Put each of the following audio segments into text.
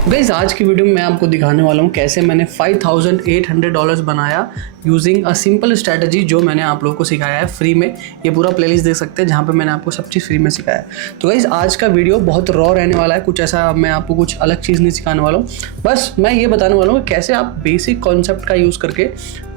Guys आज की video में मैं आपको दिखाने वाला हूँ कैसे मैंने $5,800 बनाया यूजिंग अ सिंपल स्ट्रैटेजी जो मैंने आप लोगों को सिखाया है फ्री में। ये पूरा प्लेलिस्ट देख सकते हैं जहाँ पे मैंने आपको सब चीज़ फ्री में सिखाया है। तो गाइस आज का वीडियो बहुत रॉ रहने वाला है, कुछ ऐसा मैं आपको कुछ अलग चीज़ नहीं सिखाने वाला हूँ। बस मैं ये बताने वाला हूँ कि कैसे आप बेसिक कॉन्सेप्ट का यूज़ करके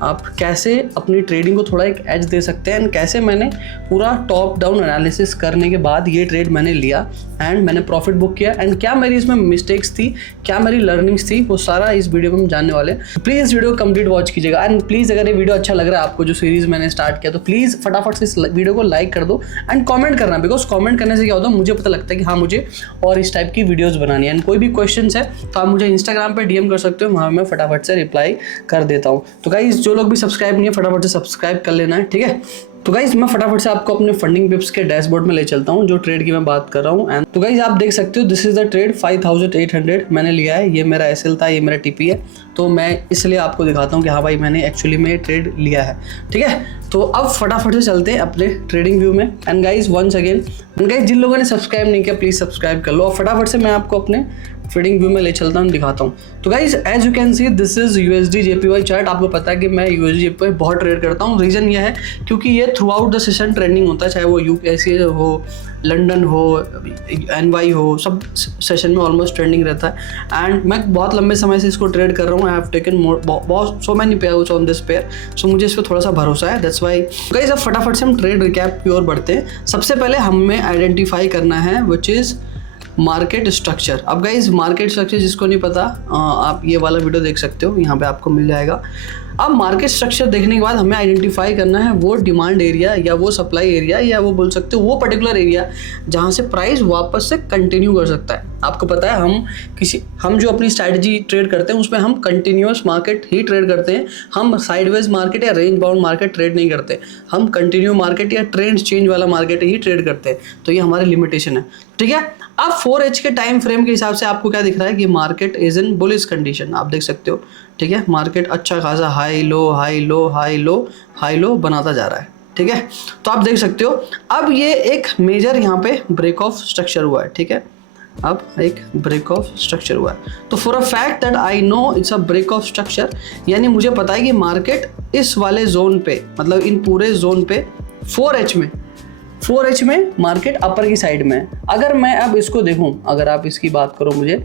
आप कैसे अपनी ट्रेडिंग को थोड़ा एक एज दे सकते हैं एंड कैसे मैंने पूरा टॉप डाउन एनालिसिस करने के बाद ये ट्रेड मैंने लिया एंड मैंने प्रॉफिट बुक किया एंड क्या मेरी इसमें मिस्टेक्स थी, क्या मेरी लर्निंग्स थी, वो सारा इस वीडियो में हम जानने वाले हैं। प्लीज़ इस वीडियो को कंप्लीट वॉच कीजिएगा एंड प्लीज़ अगर ये वीडियो अच्छा लग रहा है आपको, जो सीरीज़ मैंने स्टार्ट किया, तो प्लीज़ फटाफट से इस वीडियो को लाइक कर दो एंड कमेंट करना, बिकॉज कमेंट करने से क्या होता है मुझे पता लगता है कि हाँ मुझे और इस टाइप की वीडियोज़ बनानी है। एंड कोई भी क्वेश्चन है तो आप मुझे इंस्टाग्राम पर DM कर सकते हो, वहाँ मैं फटाफट से रिप्लाई कर देता हूँ। तो गाइस जो लोग भी सब्सक्राइब नहीं है फटाफट से सब्सक्राइब कर लेना है, ठीक है। तो गाइज मैं फटाफट से आपको अपने फंडिंग पिप्स के डैशबोर्ड में ले चलता हूँ जो ट्रेड की मैं बात कर रहा हूँ। एंड तो गाइज आप देख सकते हो दिस इज द ट्रेड 5800 मैंने लिया है। ये मेरा SL था, ये मेरा TP है। तो मैं इसलिए आपको दिखाता हूँ कि हाँ भाई मैंने एक्चुअली में ट्रेड लिया है, ठीक है। तो अब फटाफट से चलते हैं अपने ट्रेडिंग व्यू में। And guys once again guys जिन लोगों ने सब्सक्राइब नहीं किया प्लीज सब्सक्राइब कर लो और फटाफट से मैं आपको अपने ट्रेडिंग व्यू में ले चलता हूँ, दिखाता हूँ। तो guys as you can see this is USD JPY chart. आपको पता है कि मैं USD JPY बहुत ट्रेड करता हूँ। रीज़न ये है क्योंकि ये through out the session trending होता है, चाहे वो USA हो, लंदन हो, NY हो, सब सेशन में ऑलमोस्ट ट्रेंडिंग रहता है। एंड मैं बहुत लंबे समय से इसको ट्रेड कर रहा हूँ। आई हैव टेकन बहुत so many pairs on this pair, so मुझे इस पर थोड़ा सा भरोसा है, दैट्स वाई। गाइस अब फटाफट से हम ट्रेड रिकैप की ओर बढ़ते हैं। सबसे पहले हमें आइडेंटिफाई करना है विच इज़ मार्केट स्ट्रक्चर। अब गाइज मार्केट स्ट्रक्चर जिसको नहीं पता आप ये वाला वीडियो देख सकते हो, यहाँ पे आपको मिल जाएगा। अब मार्केट स्ट्रक्चर देखने के बाद हमें आइडेंटिफाई करना है वो डिमांड एरिया या वो सप्लाई एरिया या वो बोल सकते हो वो पर्टिकुलर एरिया जहाँ से प्राइस वापस से कंटिन्यू कर सकता है। आपको पता है हम जो अपनी स्ट्रैटेजी ट्रेड करते हैं उसमें हम कंटिन्यूअस मार्केट ही ट्रेड करते हैं। हम साइडवेज मार्केट या रेंज बाउंड मार्केट ट्रेड नहीं करते, हम कंटिन्यू मार्केट या ट्रेंड चेंज वाला मार्केट ही ट्रेड करते हैं। तो ये हमारी लिमिटेशन है, ठीक है। अब 4H के टाइम फ्रेम के हिसाब से आपको क्या दिख रहा है कि market is in bullish condition, आप देख सकते हो, ठीक है। मार्केट अच्छा खासा high low high low high low high low बनाता जा रहा है, ठीक है। तो आप देख सकते हो अब ये एक मेजर यहाँ पे ब्रेक ऑफ स्ट्रक्चर हुआ है, ठीक है। अब एक ब्रेक ऑफ स्ट्रक्चर हुआ है तो for a fact that I know it's a break of structure, यानी मुझे पता है कि मार्केट इस वाले जोन पे, मतलब इन पूरे जोन पे 4H में मार्केट अपर की साइड में है। अगर मैं अब इसको देखूं, अगर आप इसकी बात करो मुझे,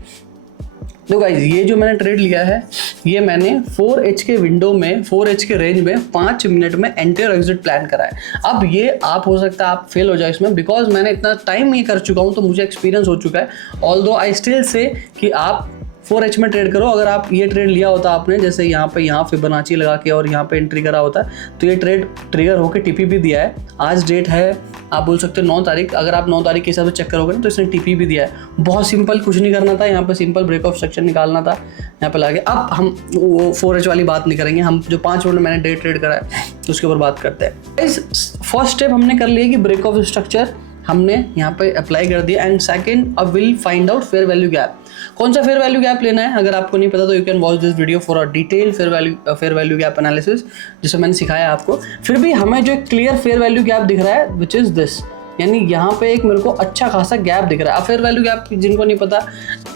तो गाइज ये जो मैंने ट्रेड लिया है ये मैंने 4H के विंडो में 4H के रेंज में 5 मिनट में एंट्री और एग्जिट प्लान करा है। अब ये आप हो सकता है आप फेल हो जाए इसमें, बिकॉज मैंने इतना टाइम ये कर चुका हूँ तो मुझे एक्सपीरियंस हो चुका है। ऑल्दो आई स्टिल से कि आप 4H में ट्रेड करो। अगर आप ये ट्रेड लिया होता आपने, जैसे यहाँ फिबोनाची लगा के और यहाँ पे एंट्री करा होता तो ये ट्रेड ट्रिगर होकर TP भी दिया है। आज डेट है, आप बोल सकते हो 9 तारीख, अगर आप 9 तारीख के हिसाब से चेक करोगे ना तो इसने TP भी दिया है। बहुत सिंपल, कुछ नहीं करना था, यहाँ पे सिंपल ब्रेक ऑफ स्ट्रक्चर निकालना था यहाँ पे लाके। अब हम वो 4H वाली बात नहीं करेंगे, हम जो 5 मिनट मैंने डे ट्रेड करा है उसके ऊपर बात करते हैं। इस फर्स्ट स्टेप हमने कर लिया कि ब्रेक ऑफ स्ट्रक्चर हमने यहाँ पे अप्लाई कर दिया एंड सेकंड अब will find out fair value gap. कौन सा फेयर वैल्यू गैप लेना है अगर आपको नहीं पता तो you can watch this video for a detail fair value gap analysis जिसे मैंने सिखाया आपको। फिर भी हमें जो क्लियर फेयर वैल्यू गैप दिख रहा है विच इज दिस, यानी यहाँ पे एक मेरे को अच्छा खासा गैप दिख रहा है। फेयर वैल्यू गैप जिनको नहीं पता,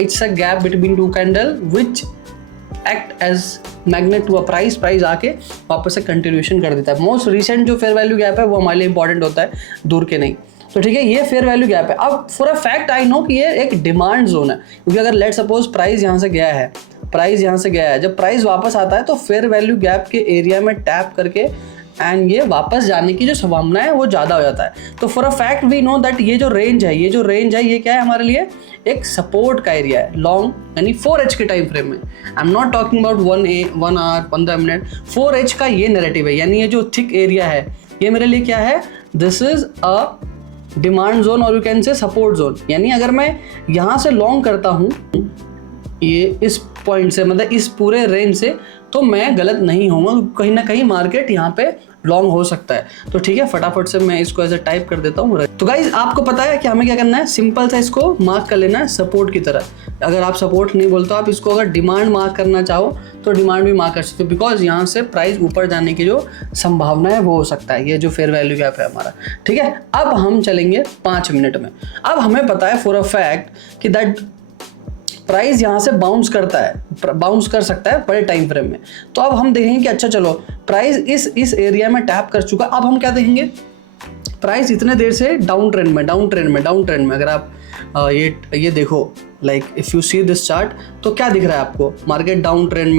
it's a gap between 2 candle which act as magnet to a price आके वापस से कंटिन्यूएशन कर देता है। मोस्ट रिसेंट जो फेयर वैल्यू गैप है वो हमारे लिए इंपॉर्टेंट होता है, दूर के नहीं। तो ठीक है, ये फेयर वैल्यू गैप है। अब for a fact I know कि ये एक डिमांड जोन है, क्योंकि अगर लेट सपोज प्राइस यहाँ से गया है, जब प्राइस वापस आता है तो फेयर वैल्यू गैप के एरिया में टैप करके एंड ये वापस जाने की जो संभावना है वो ज़्यादा हो जाता है। तो for a fact we know that ये जो रेंज है ये क्या है हमारे लिए, एक सपोर्ट का एरिया है लॉन्ग, यानी 4H के टाइम फ्रेम में। I am not talking about 1 hour 15 minute, 4H का ये नैरेटिव है, यानी ये जो थिक एरिया है ये मेरे लिए क्या है, this is a demand zone और you can say support zone. यानी अगर मैं यहाँ से लॉन्ग करता हूँ ये इस पॉइंट से, मतलब इस पूरे रेंज से, तो मैं गलत नहीं होऊंगा, कहीं ना कहीं मार्केट यहाँ पे लॉन्ग हो सकता है। तो ठीक है, फटाफट से मैं इसको ऐसे टाइप कर देता हूँ। तो गाइज आपको पता है कि हमें क्या करना है, सिंपल सा इसको मार्क कर लेना है सपोर्ट की तरह। अगर आप सपोर्ट नहीं बोलते आप इसको अगर डिमांड मार्क करना चाहो तो डिमांड भी मार्क कर सकते हो, बिकॉज यहाँ से प्राइस ऊपर जाने की जो संभावना है वो हो सकता है। ये जो फेयर वैल्यू गैप है हमारा, ठीक है। अब हम चलेंगे 5 मिनट में। अब हमें पता है फॉर अ फैक्ट कि दैट प्राइस यहाँ से बाउंस करता है, बाउंस कर सकता है बड़े टाइम फ्रेम में। तो अब हम देखेंगे कि अच्छा चलो प्राइस इस एरिया में टैप कर चुका। अब हम क्या देखेंगे, प्राइस इतने देर से डाउन ट्रेंड में अगर आप ये देखो, like if you see this chart, तो क्या दिख रहा है आपको, मार्केट डाउन ट्रेंड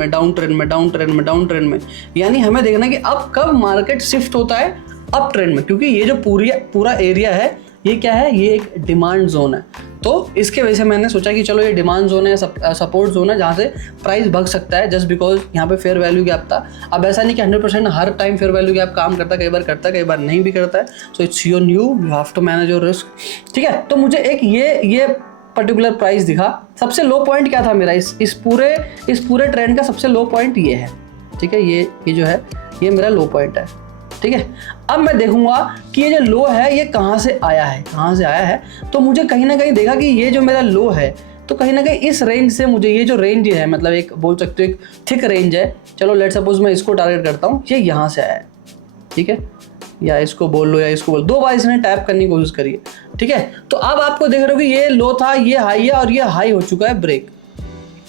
में। यानी हमें देखना है कि अब कब मार्केट शिफ्ट होता है अप ट्रेंड में, क्योंकि ये जो पूरा एरिया है ये क्या है, ये एक डिमांड जोन है। तो इसके वजह से मैंने सोचा कि चलो ये डिमांड जोन है, सपोर्ट जोन है, जहाँ से प्राइस भग सकता है, जस्ट बिकॉज यहाँ पे फेयर वैल्यू गैप था। अब ऐसा नहीं कि 100% हर टाइम फेयर वैल्यू गैप काम करता है, कई बार करता है, कई बार नहीं भी करता है। So it's your you have to manage your risk, ठीक है। तो मुझे एक ये पर्टिकुलर प्राइस दिखा। सबसे लो पॉइंट क्या था मेरा, इस पूरे ट्रेंड का सबसे लो पॉइंट ये है, ठीक है। ये जो है ये मेरा लो पॉइंट है, ठीक है। अब मैं देखूंगा कि ये जो लो है ये कहाँ से आया है, तो मुझे कहीं ना कहीं देखा कि ये जो मेरा लो है, तो कहीं ना कहीं इस रेंज से मुझे ये जो रेंज है, मतलब एक बोल सकते हो एक थिक रेंज है, चलो लेट सपोज मैं इसको टारगेट करता हूँ, ये यहाँ से आया है, ठीक है, या इसको बोल लो या इसको बोल, 2 बार इसने टैप करने की कोशिश करी है, ठीक है। तो अब आपको देख रहे हो कि ये लो था, ये हाई है, और ये हाई हो चुका है ब्रेक,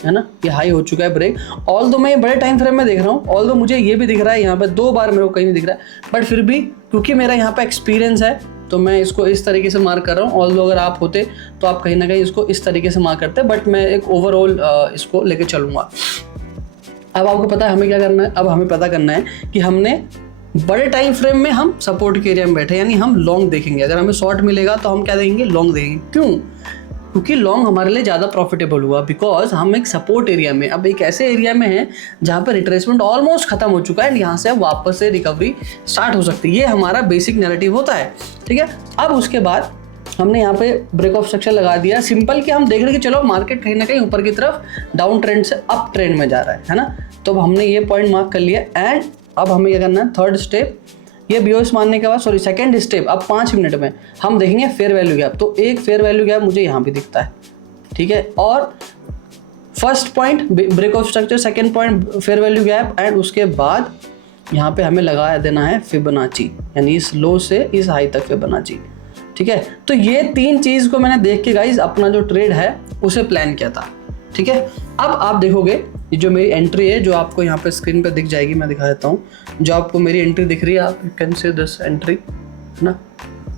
है ना, ये हाई हो चुका है ब्रेक। ऑल दो मैं ये बड़े टाइम फ्रेम में देख रहा हूँ, ऑल दो मुझे ये भी दिख रहा है यहाँ पे 2 बार मेरे को कहीं नहीं दिख रहा है, बट फिर भी क्योंकि मेरा यहाँ पे एक्सपीरियंस है तो मैं इसको इस तरीके से मार्क कर रहा हूँ। ऑल दो अगर आप होते तो आप कहीं ना कहीं इसको इस तरीके से मार्क करते, बट मैं एक ओवरऑल इसको लेके चलूँगा। अब आपको पता है हमें क्या करना है, अब हमें पता करना है कि हमने बड़े टाइम फ्रेम में हम सपोर्ट के एरिया में बैठे, यानी हम लॉन्ग देखेंगे। अगर हमें शॉर्ट मिलेगा तो हम क्या देखेंगे, लॉन्ग देखेंगे। क्यों? क्योंकि लॉन्ग हमारे लिए ज़्यादा प्रॉफिटेबल हुआ, बिकॉज हम एक सपोर्ट एरिया में, अब एक ऐसे एरिया में हैं जहाँ पर रिट्रेसमेंट ऑलमोस्ट खत्म हो चुका है एंड यहाँ से वापस से रिकवरी स्टार्ट हो सकती है। ये हमारा बेसिक नैरेटिव होता है, ठीक है। अब उसके बाद हमने यहाँ पे ब्रेक ऑफ स्ट्रक्चर लगा दिया, सिंपल कि हम देख रहे हैं कि चलो मार्केट कहीं ना कहीं ऊपर की तरफ डाउन ट्रेंड से अप ट्रेंड में जा रहा है ना। तो अब हमने ये पॉइंट मार्क कर लिया एंड अब हमें क्या करना है, थर्ड स्टेप, ये बीओएस मानने के बाद सेकंड स्टेप, अब 5 मिनट में हम देखेंगे फेयर वैल्यू गैप। तो एक फेयर वैल्यू गैप मुझे यहाँ भी दिखता है, ठीक है। और first point break of structure, second point fair value gap, and उसके बाद यहाँ पे हमें लगा देना है फिबोनाची, यानी इस लो से इस हाई तक फिबोनाची, ठीक है। तो ये 3 चीज़ को मैंने देख के गाइज अपना जो ट्रेड है उसे प्लान किया था, ठीक है। अब आप देखोगे ये जो मेरी एंट्री है, जो आपको यहाँ पे स्क्रीन पे दिख जाएगी, मैं दिखा देता हूँ। जो आपको मेरी एंट्री दिख रही है, आप कैन सी दिस एंट्री, है ना।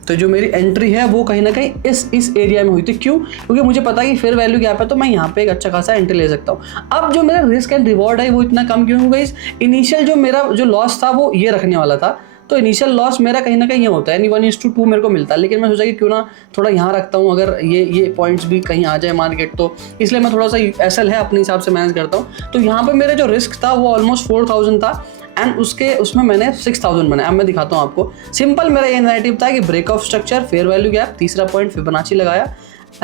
तो जो मेरी एंट्री है वो कहीं ना कहीं इस एरिया में हुई थी। क्यों? क्योंकि मुझे पता है कि फेयर वैल्यू गैप है, तो मैं यहाँ पे एक अच्छा खासा एंट्री ले सकता हूँ। अब जो मेरा रिस्क एंड रिवॉर्ड है वो इतना कम क्यों होगा? इस इनिशियल जो मेरा जो लॉस था वो ये रखने वाला था, तो इनिशियल लॉस मेरा कहीं ना कहीं ये होता है, यानी 1:2 मेरे को मिलता है। लेकिन मैं सोचा कि क्यों ना थोड़ा यहाँ रखता हूँ, अगर ये पॉइंट्स भी कहीं आ जाए मार्केट, तो इसलिए मैं थोड़ा सा एसएल है अपने हिसाब से मैनेज करता हूँ। तो यहाँ पे मेरा जो रिस्क था वो ऑलमोस्ट 4000 था एंड उसमें मैंने 6000 बनाया। अब मैं दिखाता हूँ आपको। सिंपल मेरा ये नैरेटिव था कि break of structure, fair value gap, तीसरा पॉइंट फिबोनाची लगाया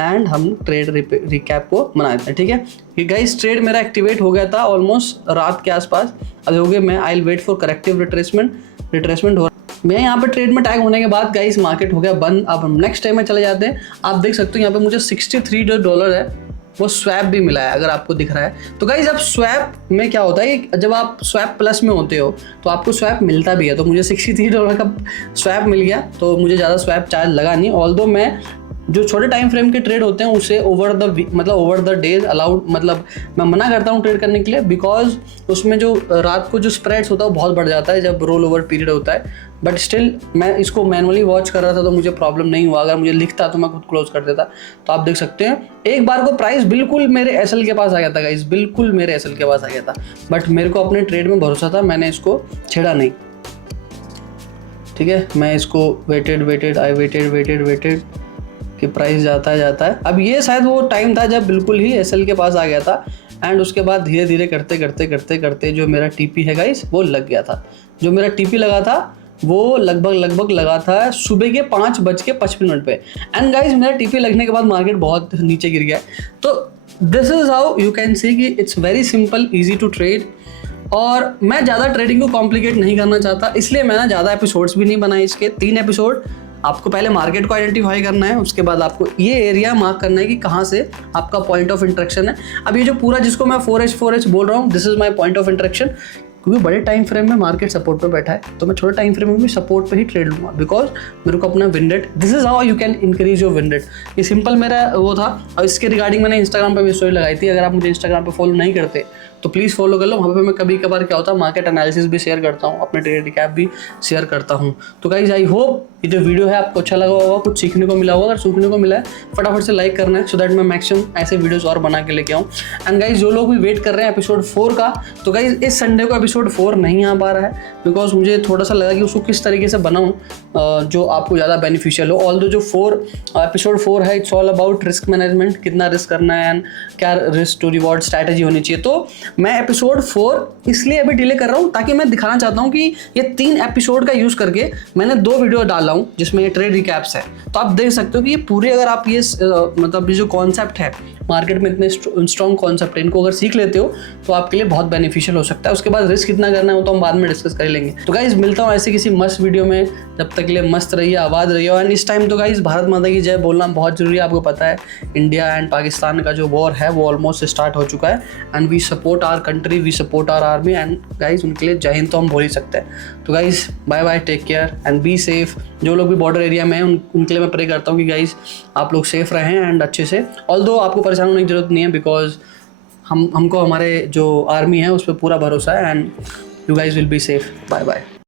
एंड हम ट्रेड रिकैप को बना देते हैं, ठीक है। कि गाइस ट्रेड मेरा एक्टिवेट हो गया था ऑलमोस्ट रात के आसपास। अब हो गया मैं I will wait for corrective retracement हो मैं यहाँ पे ट्रेड में टैग होने के बाद गाइस मार्केट हो गया बंद। अब हम नेक्स्ट टाइम में चले जाते हैं। आप देख सकते हो यहाँ पे मुझे $63 है वो स्वैप भी मिला है, अगर आपको दिख रहा है। तो गाइस अब स्वैप में क्या होता है, जब आप स्वैप प्लस में होते हो तो आपको स्वैप मिलता भी है। तो मुझे $63 का स्वैप मिल गया, तो मुझे ज़्यादा स्वैप चार्ज लगा नहीं। ऑल्दो मैं जो छोटे टाइम फ्रेम के ट्रेड होते हैं उसे ओवर द डेज अलाउड, मतलब मैं मना करता हूँ ट्रेड करने के लिए, बिकॉज उसमें जो रात को जो स्प्रेड्स होता है वो बहुत बढ़ जाता है जब रोल ओवर पीरियड होता है। बट स्टिल मैं इसको मैनुअली वॉच कर रहा था तो मुझे प्रॉब्लम नहीं हुआ। अगर मुझे लिखता तो मैं खुद क्लोज कर देता। तो आप देख सकते हैं एक बार को प्राइस बिल्कुल मेरे एसएल के पास आ गया था गाइस, बिल्कुल मेरे एसएल के पास आ गया था। बट मेरे को अपने ट्रेड में भरोसा था, मैंने इसको छेड़ा नहीं, ठीक है। मैं इसको वेटेड कि प्राइस जाता है। अब ये शायद वो टाइम था जब बिल्कुल ही एसएल के पास आ गया था एंड उसके बाद धीरे धीरे करते जो मेरा टीपी है गाइस वो लग गया था। जो मेरा टीपी लगा था वो लगभग लगा था सुबह के 5:55 पे एंड गाइस मेरा टीपी लगने के बाद मार्केट बहुत नीचे गिर गया। तो this is how you can see कि it's very simple, easy to trade. और मैं ज़्यादा ट्रेडिंग को कॉम्प्लिकेट नहीं करना चाहता, इसलिए मैंने ज़्यादा एपिसोड्स भी नहीं बनाए इसके। 3 एपिसोड। आपको पहले मार्केट को आइडेंटिफाई करना है, उसके बाद आपको ये एरिया मार्क करना है कि कहाँ से आपका पॉइंट ऑफ इंटरेक्शन है। अब ये जो पूरा जिसको मैं 4H बोल रहा हूँ, this is my point of interaction. क्योंकि बड़े टाइम फ्रेम में मार्केट सपोर्ट पे बैठा है, तो मैं छोटे टाइम फ्रेम में भी सपोर्ट पे ही ट्रेड लूँगा, बिकॉज मेरे को अपना win rate, this is how you can increase your win rate. ये सिंपल मेरा वो था। और इसके रिगार्डिंग मैंने इंस्टाग्राम पे भी स्टोरी लगाई थी। अगर आप मुझे इंस्टाग्राम पे फॉलो नहीं करते तो प्लीज़ फॉलो कर लो। वहाँ पे मैं कभी कभार क्या होता है मार्केट एनालिसिस भी शेयर करता हूँ, अपने ट्रेड रिकैप भी शेयर करता हूँ। तो गाइज आई होप ये जो वीडियो है आपको अच्छा लगा होगा, कुछ सीखने को मिला होगा। अगर सीखने को मिला है फटाफट से लाइक करना है, सो दैट मैं मैक्सिमम ऐसे वीडियोस और बना के लेके आऊँ। एंड गाइज जो लोग भी वेट कर रहे हैं एपिसोड 4 का, तो गाइज इस संडे को एपिसोड 4 नहीं आ पा रहा है, बिकॉज मुझे थोड़ा सा लगा कि उसको किस तरीके से बनाऊँ जो आपको ज़्यादा बेनिफिशियल हो। ऑल्दो जो एपिसोड 4 है, it's all about risk management, कितना रिस्क करना है एंड क्या रिस्क टू रिवॉर्ड स्ट्रैटेजी होनी चाहिए। तो मैं एपिसोड 4 इसलिए अभी डिले कर रहा हूँ ताकि मैं दिखाना चाहता हूँ कि ये 3 एपिसोड का यूज़ करके मैंने 2 वीडियो डाला हूँ जिसमें ये ट्रेड रिकैप्स है। तो आप देख सकते हो कि ये पूरे, अगर आप ये मतलब ये जो कॉन्सेप्ट है मार्केट में, इतने स्ट्रॉन्ग कॉन्सेप्ट है, इनको अगर सीख लेते हो तो आपके लिए बहुत बेनिफिशियल हो सकता है। उसके बाद रिस्क कितना करना है वो तो हम बाद में डिस्कस कर लेंगे। तो गाइज मिलता हूँ ऐसे किसी मस्त वीडियो में, जब तक के लिए मस्त रहिए, आबाद रहिए। एंड इस टाइम तो गाइज भारत माता की जय बोलना बहुत जरूरी है। आपको पता है इंडिया एंड पाकिस्तान का जो वॉर है वो ऑलमोस्ट स्टार्ट हो चुका है। And we support our country, we support our army, and guys उनके लिए जय हिंद तो हम बोल ही सकते हैं। तो guys bye bye, take care and be safe. जो लोग भी बॉर्डर एरिया में हैं उनके लिए मैं प्रे करता हूँ कि गाइज आप लोग सेफ रहें एंड अच्छे से। ऑल्दो आपको परेशान होने की जरूरत नहीं है, बिकॉज हमको हमारे जो आर्मी है उस पर पूरा भरोसा है। And you guys will be safe. Bye bye.